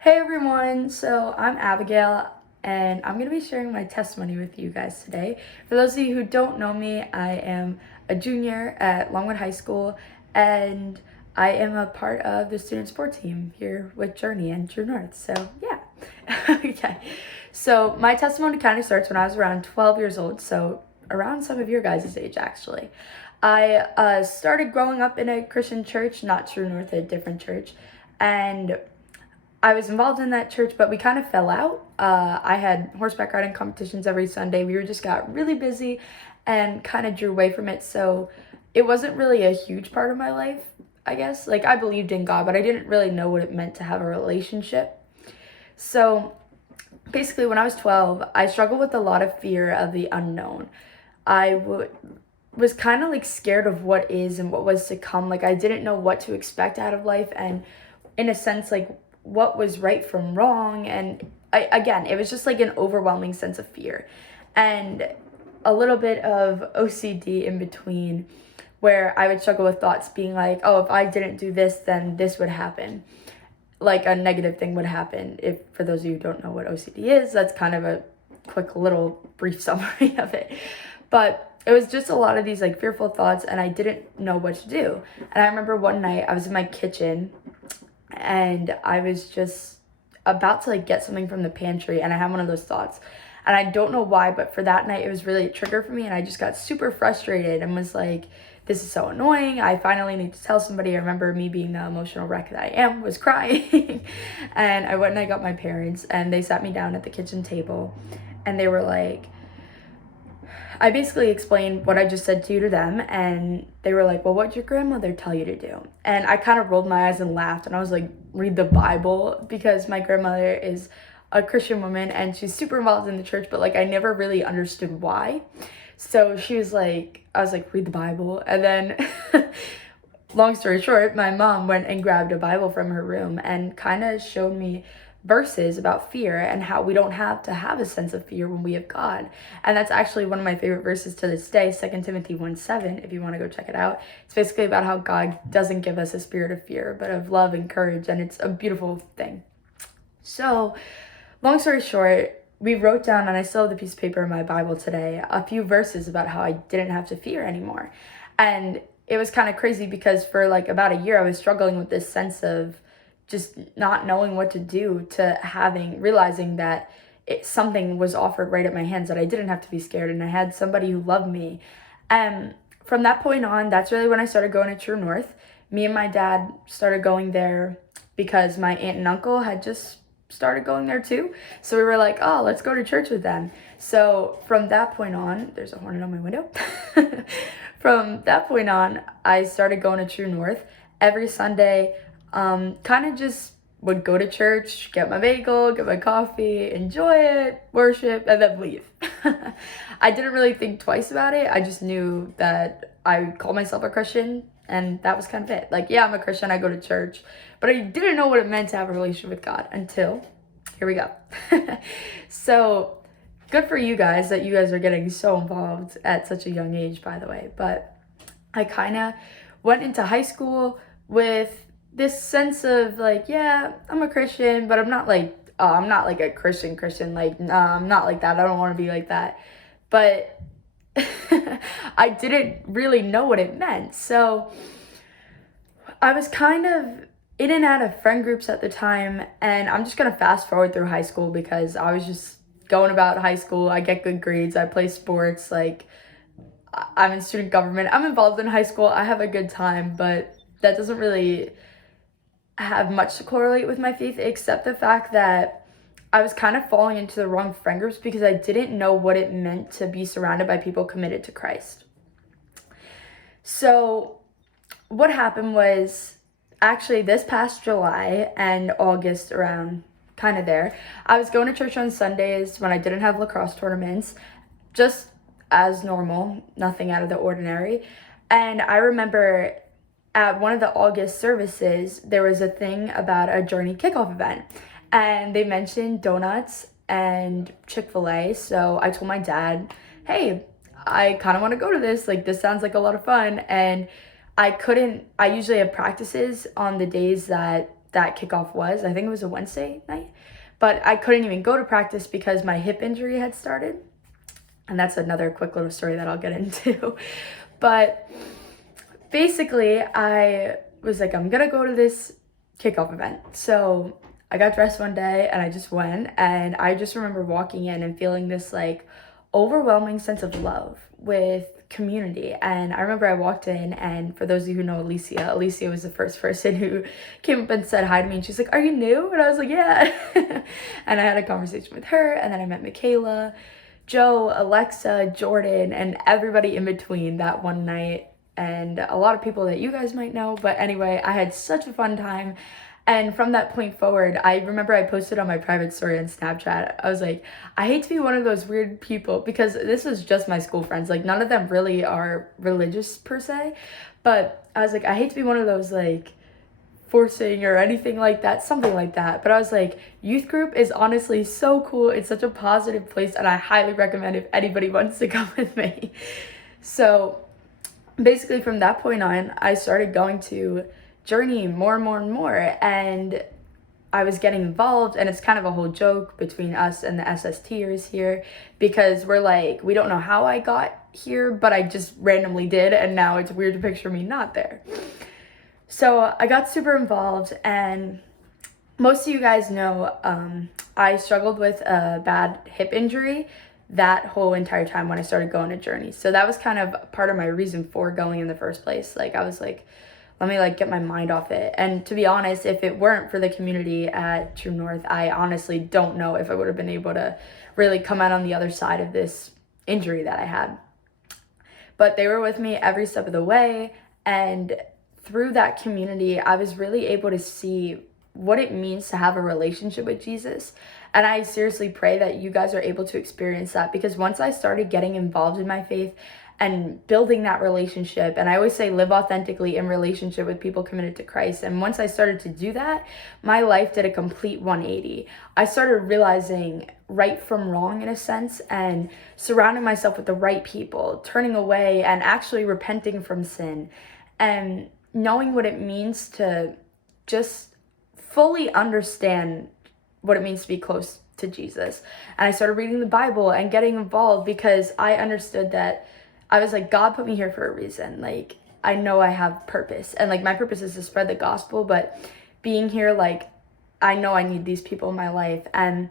Hey everyone, so I'm Abigail and I'm going to be sharing my testimony with you guys today. For those of you who don't know me, I am a junior at Longwood High School and I am a part of the student sport team here with Journey and True North. So yeah. Okay. So my testimony kind of starts when I was around 12 years old, so around some of your guys' age actually. I started growing up in a Christian church, not True North, a different church, and I was involved in that church, but we kind of fell out. I had horseback riding competitions every Sunday. We just got really busy and kind of drew away from it. So it wasn't really a huge part of my life, I guess. Like, I believed in God, but I didn't really know what it meant to have a relationship. So basically, when I was 12, I struggled with a lot of fear of the unknown. I was kind of like scared of what is and what was to come. Like, I didn't know what to expect out of life. And in a sense, like, what was right from wrong. And again, it was just like an overwhelming sense of fear and a little bit of OCD in between, where I would struggle with thoughts being like, oh, if I didn't do this, then this would happen. Like a negative thing would happen. If, for those of you who don't know what OCD is, that's kind of a quick little brief summary of it. But it was just a lot of these like fearful thoughts and I didn't know what to do. And I remember one night I was in my kitchen and I was just about to like get something from the pantry and I had one of those thoughts. And I don't know why, but for that night it was really a trigger for me and I just got super frustrated and was like, this is so annoying. I finally need to tell somebody. I remember me being the emotional wreck that I am, was crying. And I went and I got my parents and they sat me down at the kitchen table and they were like, I basically explained what I just said to you to them, and they were like, well, what'd your grandmother tell you to do? And I kind of rolled my eyes and laughed, and I was like, read the Bible, because my grandmother is a Christian woman, and she's super involved in the church, but like, I never really understood why. So she was like, I was like, read the Bible. And then, long story short, my mom went and grabbed a Bible from her room and kind of showed me verses about fear and how we don't have to have a sense of fear when we have God. And that's actually one of my favorite verses to this day, 2 Timothy 1:7, if you want to go check it out. It's basically about how God doesn't give us a spirit of fear, but of love and courage, and it's a beautiful thing. So, long story short, we wrote down, and I still have the piece of paper in my Bible today, a few verses about how I didn't have to fear anymore. And it was kind of crazy because for like about a year, I was struggling with this sense of just not knowing what to do, to realizing that something was offered right at my hands, that I didn't have to be scared and I had somebody who loved me. And from that point on, that's really when I started going to True North. Me and my dad started going there because my aunt and uncle had just started going there too. So we were like, oh, let's go to church with them. So from that point on, there's a hornet on my window. From that point on, I started going to True North every Sunday. Kind of just would go to church, get my bagel, get my coffee, enjoy it, worship, and then leave. I didn't really think twice about it. I just knew that I called myself a Christian, and that was kind of it. Like, yeah, I'm a Christian, I go to church, but I didn't know what it meant to have a relationship with God until, here we go. So, good for you guys that you guys are getting so involved at such a young age, by the way. But I kind of went into high school with this sense of like, yeah, I'm a Christian, but I'm not like, oh, I'm not like a Christian, like, nah, I'm not like that. I don't want to be like that. But I didn't really know what it meant. So I was kind of in and out of friend groups at the time. And I'm just going to fast forward through high school because I was just going about high school. I get good grades. I play sports. Like, I'm in student government. I'm involved in high school. I have a good time, but that doesn't really have much to correlate with my faith, except the fact that I was kind of falling into the wrong friend groups because I didn't know what it meant to be surrounded by people committed to Christ. So what happened was, actually this past July and August, around kind of there, I was going to church on Sundays when I didn't have lacrosse tournaments, just as normal, nothing out of the ordinary. And I remember at one of the August services, there was a thing about a Journey kickoff event, and they mentioned donuts and Chick-fil-A. So I told my dad, hey, I kind of want to go to this. Like, this sounds like a lot of fun. And I usually have practices on the days that that kickoff was. I think it was a Wednesday night, but I couldn't even go to practice because my hip injury had started. And that's another quick little story that I'll get into. But basically, I was like, I'm gonna go to this kickoff event. So I got dressed one day and I just went, and I just remember walking in and feeling this like overwhelming sense of love with community. And I remember I walked in, and for those of you who know Alicia was the first person who came up and said hi to me, and she's like, "Are you new?" And I was like, "Yeah." And I had a conversation with her, and then I met Michaela, Joe, Alexa, Jordan, and everybody in between that one night, and a lot of people that you guys might know. But anyway, I had such a fun time. And from that point forward, I remember I posted on my private story on Snapchat. I was like, I hate to be one of those weird people, because this was just my school friends. Like, none of them really are religious per se. But I was like, I hate to be one of those, like, forcing or anything like that, something like that. But I was like, youth group is honestly so cool. It's such a positive place, and I highly recommend if anybody wants to come with me. So basically from that point on, I started going to Journey more and more and more, and I was getting involved. And it's kind of a whole joke between us and the SSTers here, because we're like, we don't know how I got here, but I just randomly did, and now it's weird to picture me not there. So I got super involved, and most of you guys know I struggled with a bad hip injury that whole entire time when I started going to Journey. So that was kind of part of my reason for going in the first place. Like, I was like, let me like get my mind off it. And to be honest, if it weren't for the community at True North, I honestly don't know if I would have been able to really come out on the other side of this injury that I had. But they were with me every step of the way, and through that community, I was really able to see what it means to have a relationship with Jesus. And I seriously pray that you guys are able to experience that, because once I started getting involved in my faith and building that relationship, and I always say live authentically in relationship with people committed to Christ, and once I started to do that, my life did a complete 180. I started realizing right from wrong in a sense, and surrounding myself with the right people, turning away and actually repenting from sin, and knowing what it means to just fully understand what it means to be close to Jesus. And I started reading the Bible and getting involved, because I understood that I was like, God put me here for a reason. Like, I know I have purpose, and like my purpose is to spread the gospel, but being here, like, I know I need these people in my life. And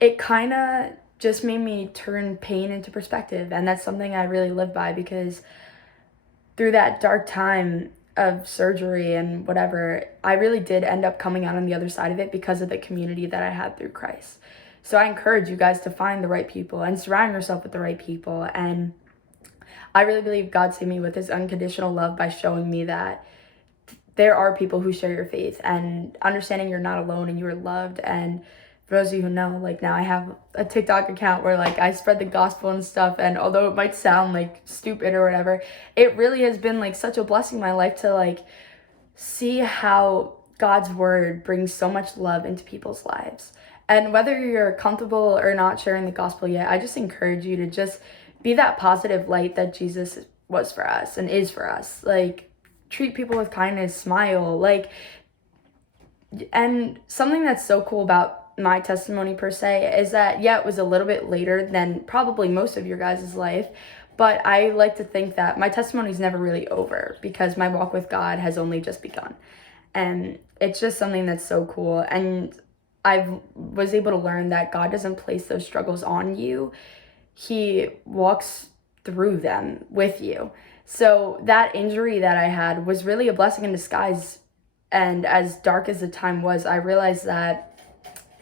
it kind of just made me turn pain into perspective. And that's something I really live by, because through that dark time of surgery and whatever, I really did end up coming out on the other side of it because of the community that I had through Christ. So I encourage you guys to find the right people and surround yourself with the right people. And I really believe God saved me with his unconditional love by showing me that there are people who share your faith, and understanding you're not alone and you're loved. And for those of you who know, like, now I have a TikTok account where like I spread the gospel and stuff, and although it might sound like stupid or whatever, it really has been like such a blessing in my life to like see how God's word brings so much love into people's lives. And whether you're comfortable or not sharing the gospel yet, I just encourage you to just be that positive light that Jesus was for us and is for us. Like, treat people with kindness, smile, like. And something that's so cool about my testimony per se is that, yeah, it was a little bit later than probably most of your guys' life, but I like to think that my testimony is never really over, because my walk with God has only just begun. And it's just something that's so cool. And I was able to learn that God doesn't place those struggles on you. He walks through them with you. So that injury that I had was really a blessing in disguise. And as dark as the time was, I realized that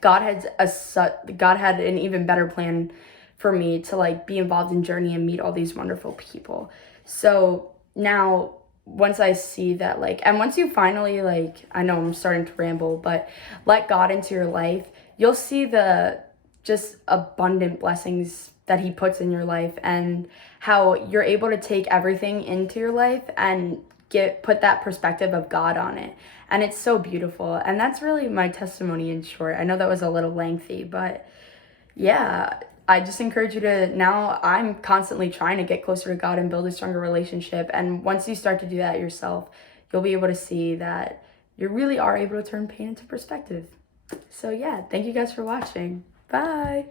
God had an even better plan for me to like be involved in Journey and meet all these wonderful people. So now, once I see that, like, and once you finally, like, I know I'm starting to ramble, but let God into your life, you'll see the just abundant blessings that he puts in your life, and how you're able to take everything into your life and put that perspective of God on it. And it's so beautiful. And that's really my testimony in short. I know that was a little lengthy, but yeah, I just encourage you to, now I'm constantly trying to get closer to God and build a stronger relationship. And once you start to do that yourself, you'll be able to see that you really are able to turn pain into perspective. So yeah, thank you guys for watching. Bye!